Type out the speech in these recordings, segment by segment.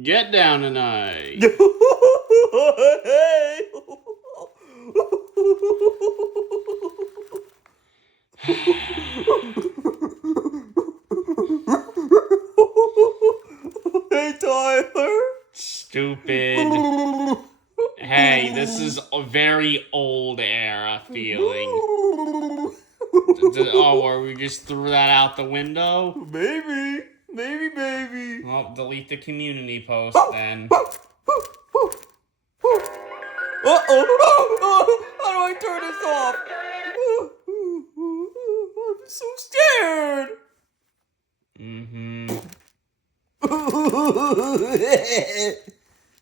Get down tonight. Hey, Tyler. Stupid. Hey, this is a very old era feeling. Or we just threw that out the window? Maybe. Well, delete the community post then. Uh-oh. How do I turn this off? I'm so scared.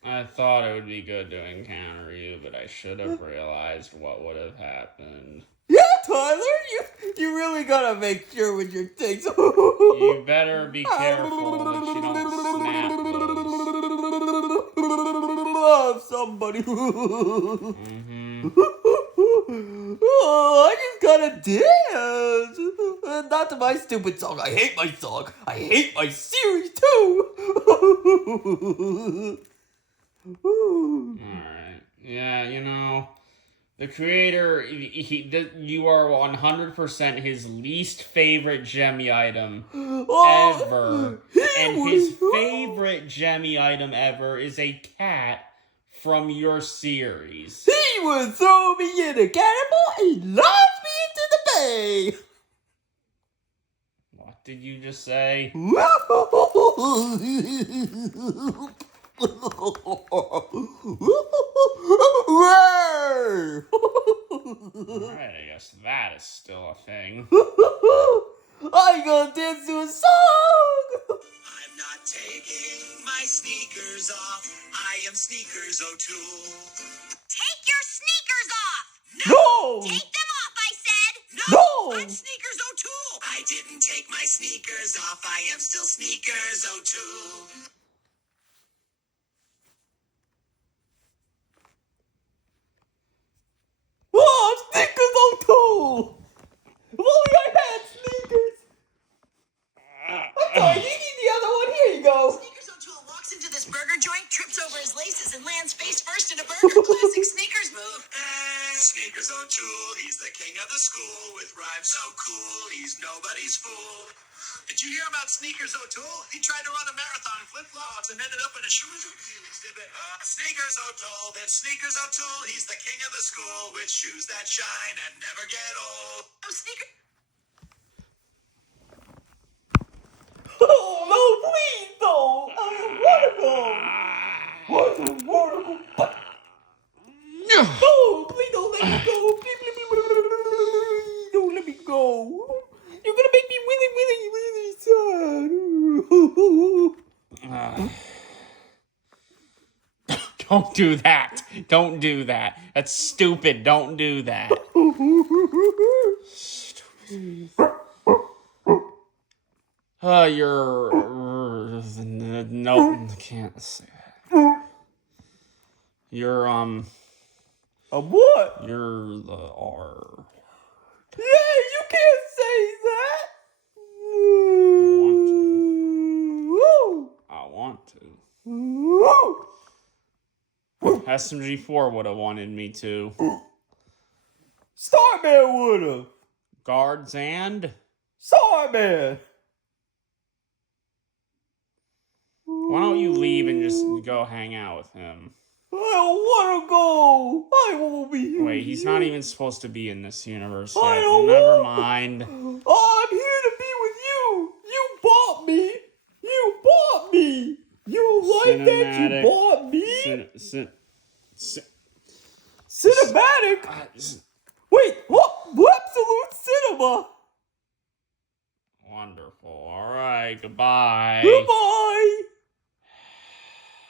I thought it would be good to encounter you, but I should have realized what would have happened. Yeah, Tyler, you really gotta make sure with your things. You better be careful that you don't snap those. Love somebody. Oh, I just gotta dance. Not to my stupid song. I hate my song. I hate my series too. Alright. Yeah, the creator, you are 100% his least favorite Gemmy item ever. And his favorite Gemmy item ever is a cat from your series. He would throw me in a cannonball and launch me into the bay. What did you just say? Alright, I guess that is still a thing. I'm gonna dance to a song! I'm not taking my sneakers off. I am Sneakers O'Toole. Take your sneakers off! No! Take them off, I said! No! I'm Sneakers O'Toole. I didn't take my sneakers off. I am still Sneakers O'Toole. Oh, Sneakers O'Toole! If only I had sneakers! I'm sorry, you need the other one. Here you go. Sneakers O'Toole walks into this burger joint, trips over his laces, and lands face first in a burger. Classic Sneakers move. Sneakers O'Toole, he's the king of the school with rhymes so cool, he's nobody's fool. Did you hear about Sneakers O'Toole? He tried to run a marathon in flip-flops and ended up in a shoe exhibit. Sneakers O'Toole, that's Sneakers O'Toole, he's the king of the school with shoes that shine and never get old. Oh, Sneakers. Oh, no, please, though. I want to go. No, please don't let me go. Please don't let me go. You're gonna make me really sad. Don't do that. Don't do that. That's stupid. Don't do that. You're... No, I can't say that. You're, What? You're the R. Yeah, you can't say that. I want to. Woo. SMG4 would have wanted me to. Starman would've. Guards and? Starman. Why don't you leave and just go hang out with him? I don't want to go. I won't be here. Wait, he's not even supposed to be in this universe I yet. don't Never want- mind. I'm here to be with you. You bought me. You like that? You bought me? Cinematic? Wait, what? Absolute cinema. Wonderful. All right, goodbye. Goodbye.